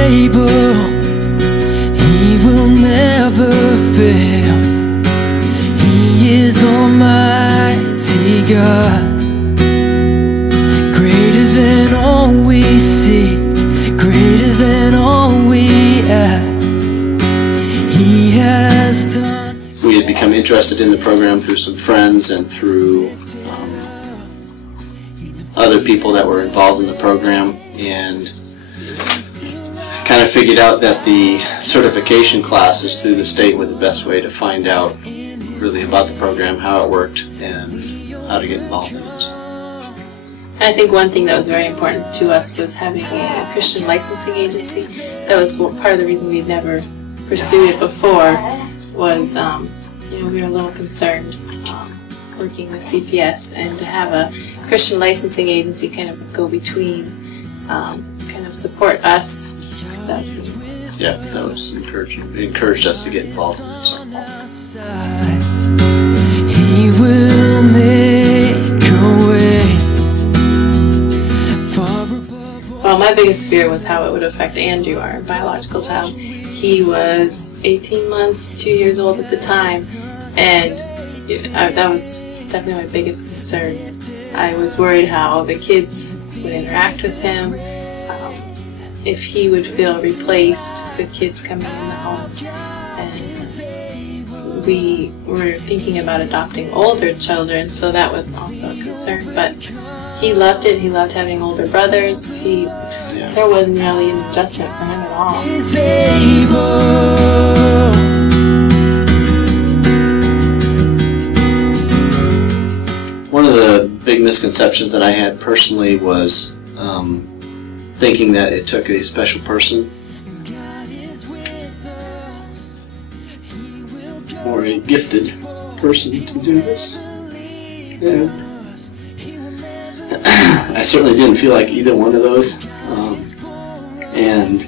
able, He will never fail. He is Almighty God, greater than all we see, greater than all we ask. He has done. We had become interested in the program through some friends and through other people that were involved in the program, and kind of figured out that the certification classes through the state were the best way to find out really about the program, how it worked, and how to get involved in it. I think one thing that was very important to us was having a Christian licensing agency. That was part of the reason we'd never pursued it before, was we were a little concerned working with CPS, and to have a Christian licensing agency kind of go between, kind of support us. That was really cool. Yeah, that was encouraging. It encouraged us to get involved in it. So. He will make a way. Well, my biggest fear was how it would affect Andrew, our biological child. He was 18 months, 2 years old at the time, and that was definitely my biggest concern. I was worried how the kids would interact with him, if he would feel replaced, the kids coming in the home. And we were thinking about adopting older children, so that was also a concern. But he loved it. He loved having older brothers. There wasn't really an adjustment for him at all. One of the big misconceptions that I had personally was thinking that it took a special person or a gifted person to do this. And I certainly didn't feel like either one of those. And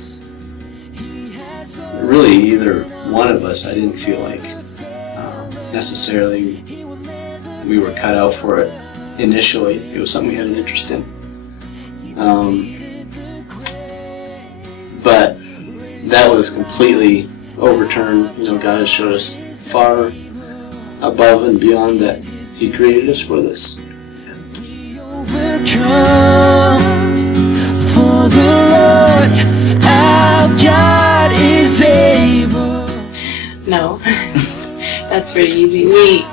really either one of us, I didn't feel like necessarily we were cut out for it initially. It was something we had an interest in. But that was completely overturned. God has showed us far above and beyond that He created us for this. For the Lord, our God is able. No, that's pretty easy. We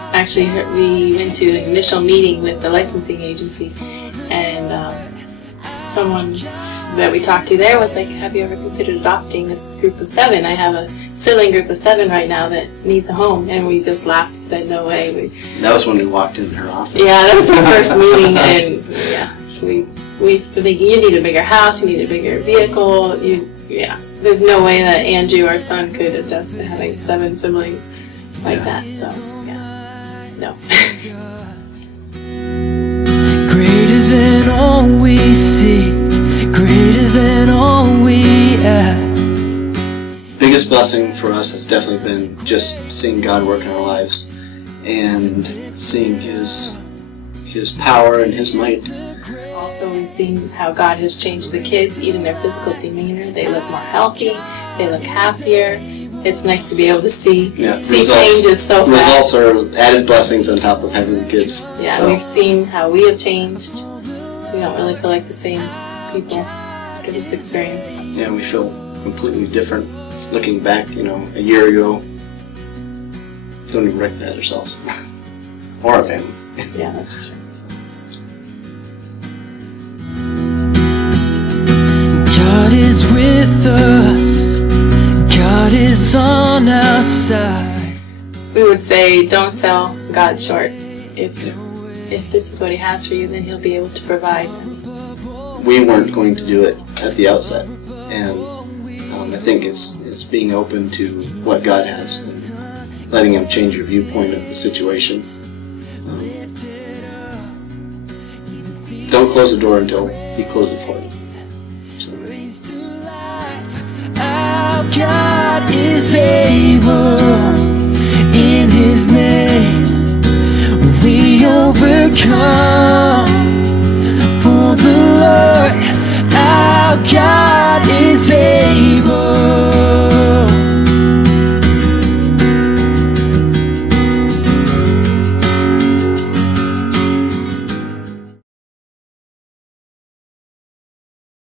went to an initial meeting with the licensing agency, and someone that we talked to there was like, "Have you ever considered adopting this group of 7? I have a sibling group of 7 right now that needs a home." And we just laughed and said, "No way." That was when we walked into her office. Yeah, that was the first meeting, and yeah, we were thinking, you need a bigger house, you need a bigger vehicle. There's no way that Andrew, our son, could adjust to having 7 siblings like that. So yeah, no. Greater than all we see, greater than all we ask. Biggest blessing for us has definitely been just seeing God work in our lives and seeing His power and His might. Also, we've seen how God has changed the kids, even their physical demeanor. They look more healthy, they look happier. It's nice to be able to see changes so fast. Results are added blessings on top of having the kids. Yeah, so we've seen how we have changed. We don't really feel like the same people after this experience. Yeah, we feel completely different looking back, a year ago. Don't even recognize ourselves. Or our family. Yeah, that's for sure. God is with us. God is on our side. We would say, don't sell God short. If this is what He has for you, then He'll be able to provide. We weren't going to do it at the outset, and I think it's being open to what God has, and letting Him change your viewpoint of the situation. Don't close the door until He closes it for you. Our God is able. In His name we overcome. For the Lord, our God is able. neighbor.